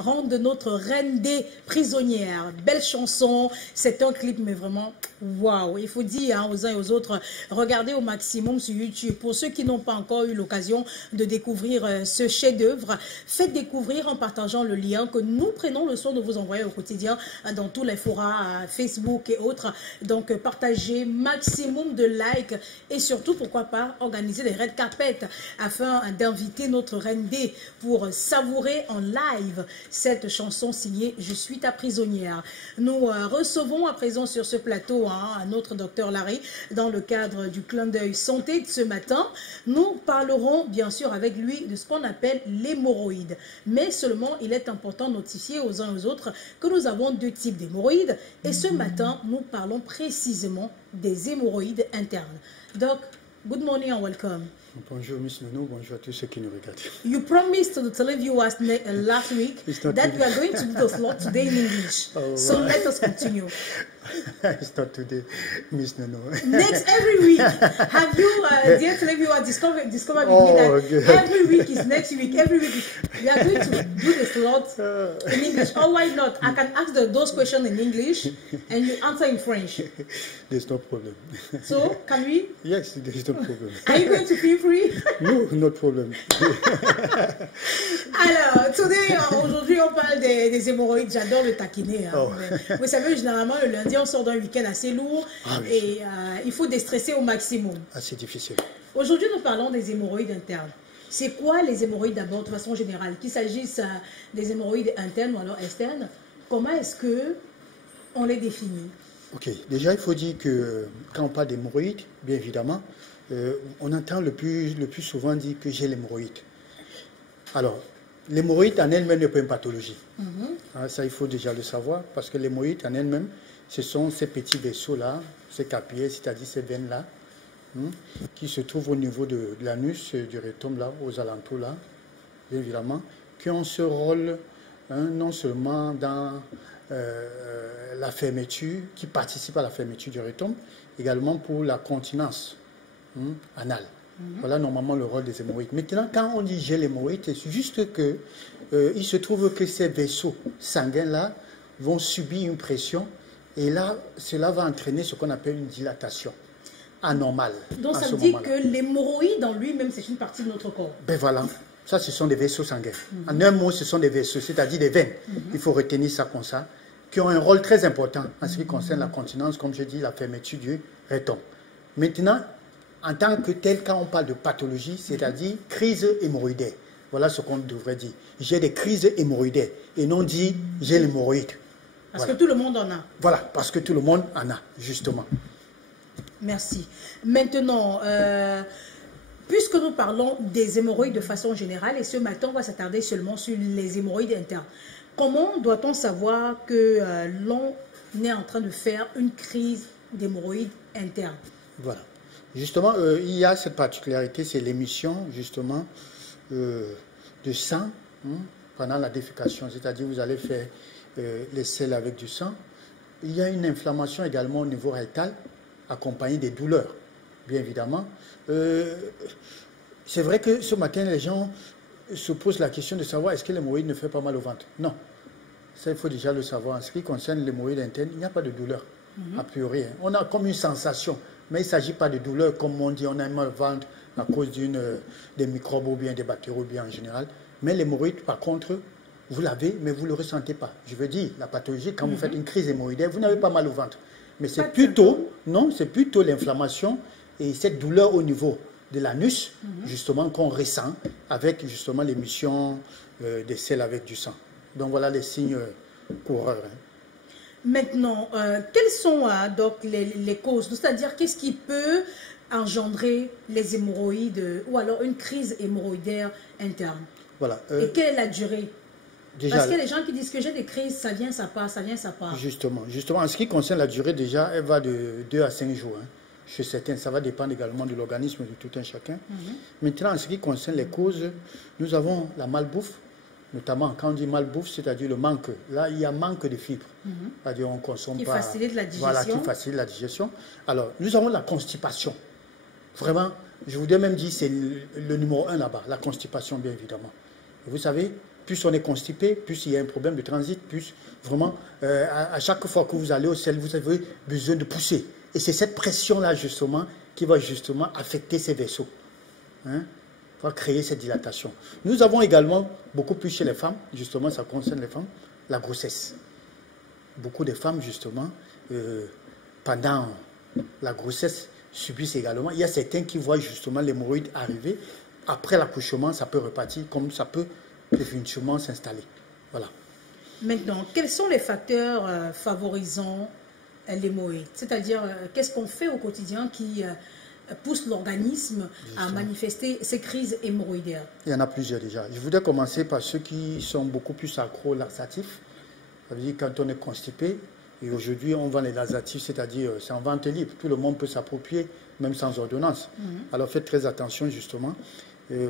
rendre notre reine des prisonnières. Belle chanson, c'est un clip, mais vraiment, waouh. Il faut dire aux uns et aux autres, regardez au maximum sur YouTube. Pour ceux qui n'ont pas encore eu l'occasion de découvrir ce chef-d'œuvre, faites découvrir en partageant le lien que nous prenons le soin de vous envoyer au quotidien dans tous les forums, Facebook et autres. Donc, partagez maximum de likes et surtout, pourquoi pas, organiser des red carpets afin d'inviter notre reine D pour savourer en live cette chanson signée Je suis ta prisonnière. Nous recevons à présent sur ce plateau notre docteur Larry dans le cadre du clin d'œil santé de ce matin. Nous parlerons bien sûr avec lui de ce qu'on appelle l'hémorroïde. Mais seulement, il est important de notifier aux uns et aux autres que nous avons deux types d'hémorroïdes. Et ce matin, nous parlons précisément des hémorroïdes internes. Doc, good morning and welcome. Bonjour Miss Nono, bonjour à tous ceux qui nous regardent. You promised to the televiewers last week that we are going to do the slot today in English. So let us continue. It's not today, Miss Nono. Next, every week, have you, dear televiewers, discovered with me that okay. every week is next week, every week we are going to do the slot in English. Or why not? I can ask those questions in English and you answer in French. There's no problem. So, can we? Yes, there's no problem. Are you going to feel free? No, no problem. Alors, aujourd'hui, on parle des hémorroïdes. J'adore le taquiner. Vous savez, généralement, le lundi, on sort d'un week-end assez lourd et il faut déstresser au maximum. C'est difficile. Aujourd'hui, nous parlons des hémorroïdes internes. C'est quoi les hémorroïdes d'abord, de façon générale? Qu'il s'agisse des hémorroïdes internes ou alors externes, comment est-ce qu'on les définit? Ok, déjà, il faut dire que quand on parle d'hémorroïdes, bien évidemment, on entend le plus souvent dire que j'ai l'hémorroïde. Alors, l'hémorroïde en elle-même n'est pas une pathologie. Ça, il faut déjà le savoir, parce que l'hémorroïde en elle-même, ce sont ces petits vaisseaux-là, ces capillaires, c'est-à-dire ces veines-là, qui se trouvent au niveau de l'anus, du rectum, là, aux alentours, là, bien évidemment, qui ont ce rôle, non seulement dans la fermeture, qui participe à la fermeture du rectum, également pour la continence anale. Voilà normalement le rôle des hémorroïdes. Maintenant, quand on dit j'ai l'hémorroïde, c'est juste que il se trouve que ces vaisseaux sanguins-là vont subir une pression et là, cela va entraîner ce qu'on appelle une dilatation anormale. Donc ça veut dire que l'hémorroïde en lui-même, c'est une partie de notre corps. Ben voilà, ça ce sont des vaisseaux sanguins. En un mot, ce sont des vaisseaux, c'est-à-dire des veines. Il faut retenir ça comme ça, qui ont un rôle très important en ce qui concerne la continence, comme je dis, la fermeture du rectum. Maintenant, en tant que tel, quand on parle de pathologie, c'est-à-dire crise hémorroïdaire, voilà ce qu'on devrait dire. J'ai des crises hémorroïdaires et non dit j'ai l'hémorroïde. Parce que tout le monde en a. Voilà, parce que tout le monde en a, justement. Merci. Maintenant, puisque nous parlons des hémorroïdes de façon générale, et ce matin, on va s'attarder seulement sur les hémorroïdes internes. Comment doit-on savoir que l'on est en train de faire une crise d'hémorroïdes internes? Voilà. Justement, il y a cette particularité, c'est l'émission, justement, de sang pendant la défécation. C'est-à-dire, vous allez faire les selles avec du sang. Il y a une inflammation également au niveau rectal, accompagnée des douleurs, bien évidemment. C'est vrai que ce matin, les gens se posent la question de savoir est-ce que l'hémorroïde ne fait pas mal au ventre. Non, ça il faut déjà le savoir. En ce qui concerne l'hémorroïde interne, il n'y a pas de douleur, a priori. On a comme une sensation, mais il ne s'agit pas de douleur, comme on dit, on a mal au ventre à cause des microbes ou bien des bactéries ou bien en général. Mais l'hémorroïde, par contre, vous l'avez, mais vous ne le ressentez pas. Je veux dire, la pathologie, quand vous faites une crise hémorroïdaire, vous n'avez pas mal au ventre. Mais c'est plutôt, non, c'est plutôt l'inflammation et cette douleur au niveau de l'anus, justement, qu'on ressent avec, justement, l'émission des selles avec du sang. Donc, voilà les signes coureurs. Maintenant, quelles sont donc les causes? C'est-à-dire, qu'est-ce qui peut engendrer les hémorroïdes ou alors une crise hémorroïdaire interne? Voilà. Et quelle est la durée? Déjà, parce qu'il y a des gens qui disent que j'ai des crises, ça vient, ça part, ça vient, ça part. Justement, en ce qui concerne la durée, déjà, elle va de 2 à 5 jours. Chez certains, ça va dépendre également de l'organisme de tout un chacun. Maintenant, en ce qui concerne les causes, nous avons la malbouffe, notamment quand on dit malbouffe, c'est-à-dire le manque. Là, il y a manque de fibres. C'est-à-dire on consomme qui pas. Qui facilite la digestion. Voilà, qui facilite la digestion. Alors, nous avons la constipation. Vraiment, je voudrais même dire c'est le numéro 1 là-bas, la constipation, bien évidemment. Et vous savez, plus on est constipé, plus il y a un problème de transit, plus vraiment, à chaque fois que vous allez au sel, vous avez besoin de pousser. Et c'est cette pression-là, justement, qui va justement affecter ces vaisseaux. Hein, va créer cette dilatation. Nous avons également, beaucoup plus chez les femmes, justement, ça concerne les femmes, la grossesse. Beaucoup de femmes, justement, pendant la grossesse, subissent également. Il y a certains qui voient justement l'hémorroïde arriver. Après l'accouchement, ça peut repartir, comme ça peut définitivement s'installer. Voilà. Maintenant, quels sont les facteurs favorisant l'hémorroïde? C'est-à-dire, qu'est-ce qu'on fait au quotidien qui pousse l'organisme à manifester ces crises hémorroïdaires? Il y en a plusieurs déjà. Je voudrais commencer par ceux qui sont beaucoup plus accro-laxatifs. Ça veut dire quand on est constipé, et aujourd'hui on vend les laxatifs, c'est-à-dire c'est en vente libre. Tout le monde peut s'approprier, même sans ordonnance. Alors faites très attention justement,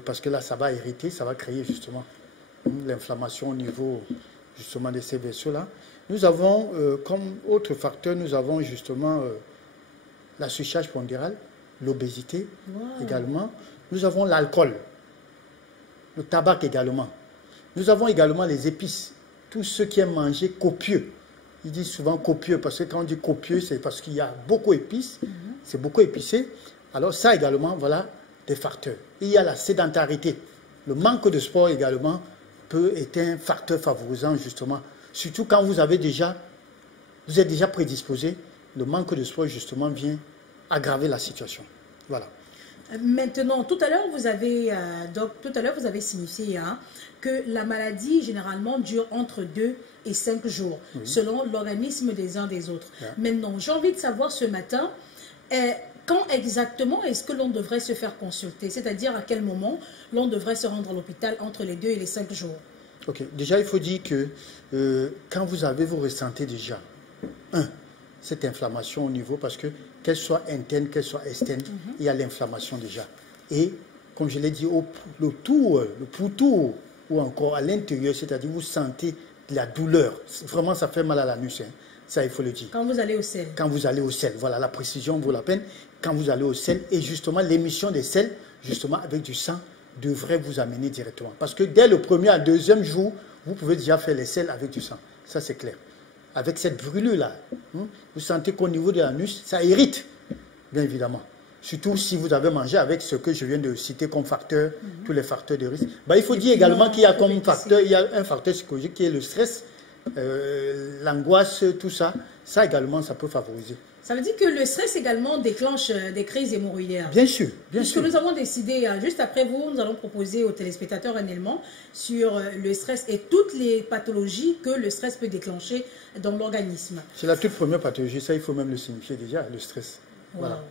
parce que là ça va irriter, ça va créer justement l'inflammation au niveau justement de ces vaisseaux-là. Nous avons, comme autre facteur, nous avons justement la surcharge pondérale, l'obésité également. Nous avons l'alcool, le tabac également. Nous avons également les épices. Tout ce qui est mangé copieux. Ils disent souvent copieux, parce que quand on dit copieux, c'est parce qu'il y a beaucoup d'épices, c'est beaucoup épicé. Alors ça également, voilà des facteurs. Et il y a la sédentarité. Le manque de sport également peut être un facteur favorisant justement. Surtout quand vous êtes déjà prédisposé, le manque de sport justement vient aggraver la situation. Voilà. Maintenant, tout à l'heure, vous avez signifié que la maladie, généralement, dure entre 2 et 5 jours, selon l'organisme des uns des autres. Maintenant, j'ai envie de savoir ce matin, quand exactement est-ce que l'on devrait se faire consulter? C'est-à-dire à quel moment l'on devrait se rendre à l'hôpital entre les 2 et les 5 jours? Ok, déjà, il faut dire que quand vous ressentez déjà, cette inflammation au niveau, parce que qu'elle soit interne, qu'elle soit externe, il y a l'inflammation déjà. Et, comme je l'ai dit, le pourtour, ou encore à l'intérieur, c'est-à-dire vous sentez de la douleur. Vraiment, ça fait mal à l'anus. Ça, il faut le dire. Quand vous allez au sel. Quand vous allez au sel. Voilà, la précision vaut la peine. Quand vous allez au sel, et justement, l'émission des sels, justement, avec du sang, devrait vous amener directement. Parce que dès le premier à deuxième jour, vous pouvez déjà faire les sels avec du sang. Ça, c'est clair. Avec cette brûlure-là, vous sentez qu'au niveau de l'anus, ça irrite, bien évidemment. Surtout si vous avez mangé avec ce que je viens de citer comme facteur, tous les facteurs de risque. Il faut dire également qu'il y a comme facteur, il y a un facteur psychologique qui est le stress, l'angoisse, tout ça. Ça également, ça peut favoriser. Ça veut dire que le stress également déclenche des crises hémorroïdaires. Bien sûr, bien sûr. Puisque nous avons décidé, juste après vous, nous allons proposer aux téléspectateurs un élément sur le stress et toutes les pathologies que le stress peut déclencher dans l'organisme. C'est la toute première pathologie, ça il faut même le signifier déjà, le stress. Voilà.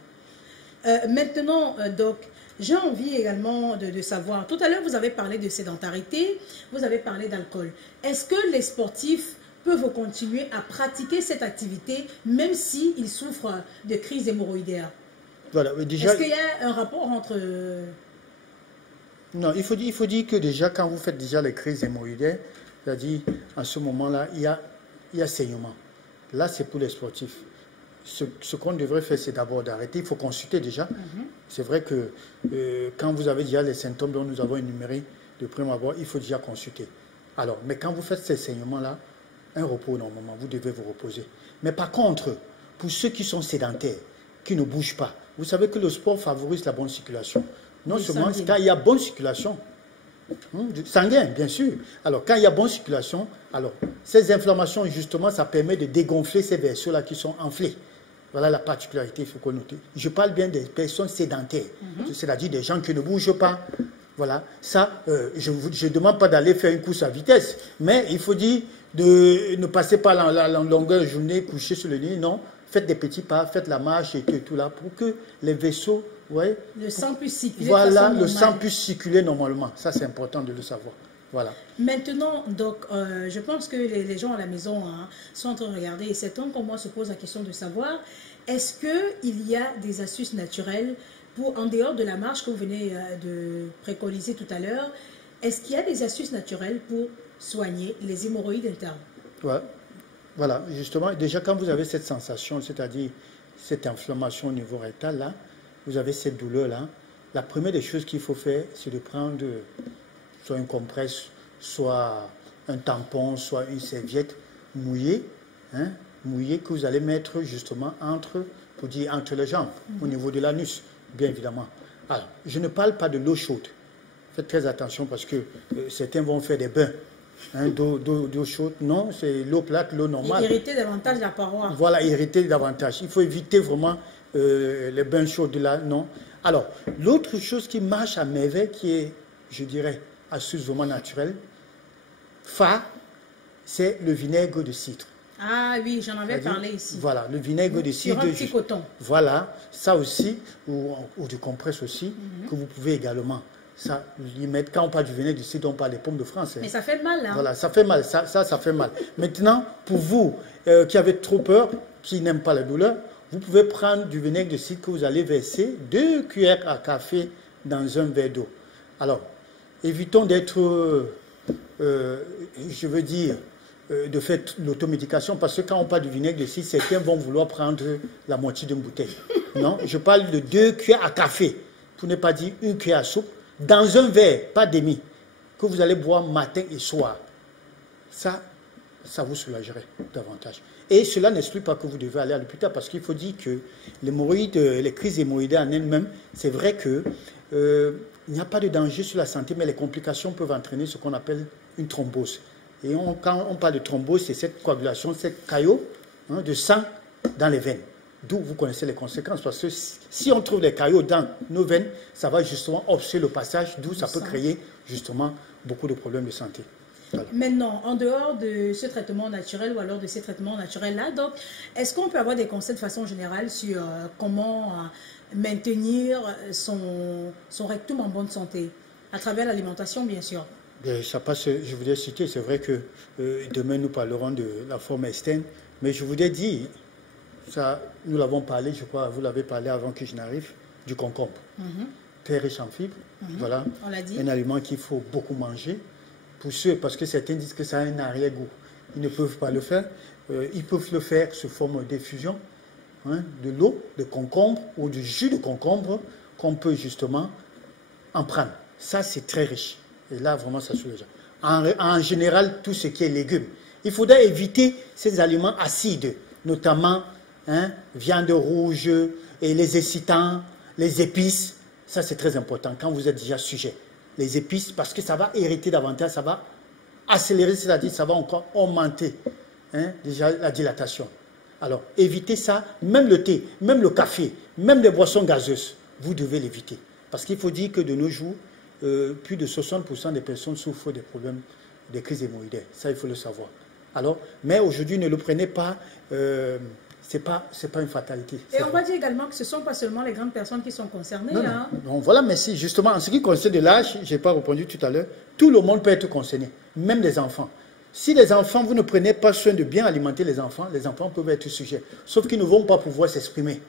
Maintenant, Doc, j'ai envie également de savoir, tout à l'heure vous avez parlé de sédentarité, vous avez parlé d'alcool. Est-ce que les sportifs peuvent continuer à pratiquer cette activité même s'ils souffrent de crises hémorroïdaires? Voilà, déjà... Est-ce qu'il y a un rapport entre... Non, il faut dire que déjà quand vous faites déjà les crises hémorroïdaires, c'est-à-dire en ce moment-là, il y a saignement. Là, c'est pour les sportifs. Ce qu'on devrait faire, c'est d'abord d'arrêter. Il faut consulter déjà. C'est vrai que quand vous avez déjà les symptômes dont nous avons énumérés de prime abord, il faut déjà consulter. Alors, mais quand vous faites ces saignements-là, un repos normalement, vous devez vous reposer. Mais par contre, pour ceux qui sont sédentaires, qui ne bougent pas, vous savez que le sport favorise la bonne circulation. Non seulement quand il y a bonne circulation, sanguine, bien sûr. Alors, quand il y a bonne circulation, alors, ces inflammations, justement, ça permet de dégonfler ces vaisseaux-là qui sont enflés. Voilà la particularité, il faut qu'on note. Je parle bien des personnes sédentaires, c'est-à-dire des gens qui ne bougent pas. Voilà, ça, je ne demande pas d'aller faire une course à vitesse, mais il faut dire de ne passer pas la longueur de journée couché sur le lit, non. Faites des petits pas, faites la marche et tout là, pour que les vaisseaux, ouais, le sang puisse circuler. Voilà, le sang puisse circuler normalement. Ça, c'est important de le savoir. Voilà. Maintenant, donc, je pense que les gens à la maison sont en train de regarder et c'est temps qu'on moi se pose la question de savoir, est-ce qu'il y a des astuces naturelles pour, en dehors de la marche que vous venez de préconiser tout à l'heure, est-ce qu'il y a des astuces naturelles pour soigner les hémorroïdes internes? Ouais. Voilà, justement, déjà quand vous avez cette sensation, c'est-à-dire cette inflammation au niveau rectal, là, vous avez cette douleur-là, la première des choses qu'il faut faire, c'est de prendre soit une compresse, soit un tampon, soit une serviette mouillée, hein, mouillée que vous allez mettre justement entre les jambes, au niveau de l'anus, bien évidemment. Alors, je ne parle pas de l'eau chaude. Faites très attention parce que certains vont faire des bains d'eau chaude. Non, c'est l'eau plate, l'eau normale. Irriter davantage la paroi. Voilà, irriter davantage. Il faut éviter vraiment les bains chauds de là, non. Alors, l'autre chose qui marche à merveille, qui est, je dirais, astuce vraiment naturelle, c'est le vinaigre de cidre. Ah oui, j'en avais parlé ici. Voilà, le vinaigre de cidre. Sur un petit coton. Voilà, ça aussi, ou du compresse aussi, que vous pouvez également y mettre. Quand on parle du vinaigre de cidre, on parle des pommes de France. Mais ça fait mal, hein. Voilà, ça fait mal, ça fait mal. Maintenant, pour vous qui avez trop peur, qui n'aiment pas la douleur, vous pouvez prendre du vinaigre de cidre que vous allez verser 2 cuillères à café dans un verre d'eau. Alors, évitons d'être, je veux dire, de faire l'automédication, parce que quand on parle du vinaigre de cidre, certains vont vouloir prendre la moitié d'une bouteille. Non, je parle de 2 cuillères à café, pour ne pas dire 1 cuillère à soupe, dans un verre, pas demi, que vous allez boire matin et soir. Ça vous soulagerait davantage. Et cela n'exclut pas que vous devez aller à l'hôpital, parce qu'il faut dire que l'hémorroïde, les crises hémorroïdaires en elles-mêmes, c'est vrai que il n'y a pas de danger sur la santé, mais les complications peuvent entraîner ce qu'on appelle une thrombose. Et quand on parle de thrombose, c'est cette coagulation, cette caillot de sang dans les veines. D'où vous connaissez les conséquences, parce que si on trouve les caillots dans nos veines, ça va justement obstruer le passage, d'où ça peut créer justement beaucoup de problèmes de santé. Voilà. Maintenant, en dehors de ce traitement naturel ou alors de ces traitements naturels-là, donc, est-ce qu'on peut avoir des conseils de façon générale sur comment maintenir son rectum en bonne santé, à travers l'alimentation, bien sûr? Ça passe, je voudrais citer, c'est vrai que demain nous parlerons de la forme externe, mais je voudrais dire, ça, nous l'avons parlé, je crois, vous l'avez parlé avant que je n'arrive, du concombre. Très riche en fibres, voilà, on l'a dit. Un aliment qu'il faut beaucoup manger. Pour ceux, parce que certains disent que ça a un arrière-goût, ils ne peuvent pas le faire. Ils peuvent le faire sous forme d'infusion, de l'eau de concombre ou du jus de concombre qu'on peut justement en prendre. Ça, c'est très riche. Et là, vraiment, ça soulage. En général, tout ce qui est légumes. Il faudrait éviter ces aliments acides, notamment viande rouge et les excitants, les épices. Ça, c'est très important quand vous êtes déjà sujet. Les épices, parce que ça va irriter davantage, ça va accélérer, c'est-à-dire ça va encore augmenter déjà la dilatation. Alors, évitez ça, même le thé, même le café, même les boissons gazeuses, vous devez l'éviter. Parce qu'il faut dire que de nos jours, plus de 60% des personnes souffrent des problèmes, des crises hémorroïdaires. Ça, il faut le savoir. Alors, mais aujourd'hui, ne le prenez pas, c'est pas une fatalité. Et on va dire également que ce ne sont pas seulement les grandes personnes qui sont concernées. Non, non, voilà, mais si, justement, en ce qui concerne de l'âge, je n'ai pas répondu tout à l'heure, tout le monde peut être concerné, même les enfants. Si les enfants, vous ne prenez pas soin de bien alimenter les enfants peuvent être sujets. Sauf qu'ils ne vont pas pouvoir s'exprimer.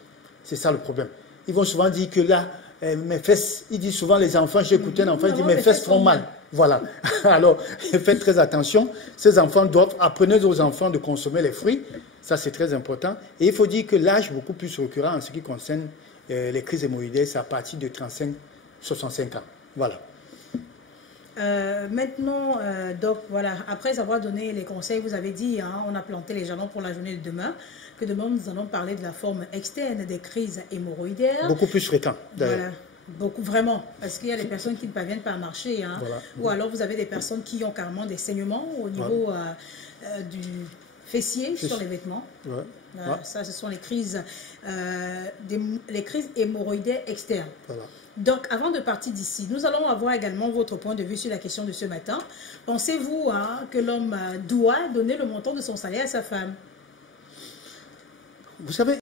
C'est ça le problème. Ils vont souvent dire que là, mes fesses, ils disent souvent les enfants, j'ai écouté un enfant, il dit mes fesses font mal. Voilà. Alors, faites très attention. Ces enfants doivent, apprenez aux enfants de consommer les fruits. Ça, c'est très important. Et il faut dire que l'âge beaucoup plus récurrent en ce qui concerne les crises hémorroïdaires, c'est à partir de 35-65 ans. Voilà. Maintenant, Doc, voilà, après avoir donné les conseils, vous avez dit, on a planté les jalons pour la journée de demain, que demain nous allons parler de la forme externe des crises hémorroïdaires. Beaucoup plus fréquent, d'ailleurs. Voilà. Beaucoup, vraiment, parce qu'il y a des personnes qui ne parviennent pas à marcher, voilà. Ou alors vous avez des personnes qui ont carrément des saignements au niveau du fessier sur les vêtements. Ouais. Ça, ce sont les crises hémorroïdaires externes. Voilà. Donc, avant de partir d'ici, nous allons avoir également votre point de vue sur la question de ce matin. Pensez-vous que l'homme doit donner le montant de son salaire à sa femme? Vous savez,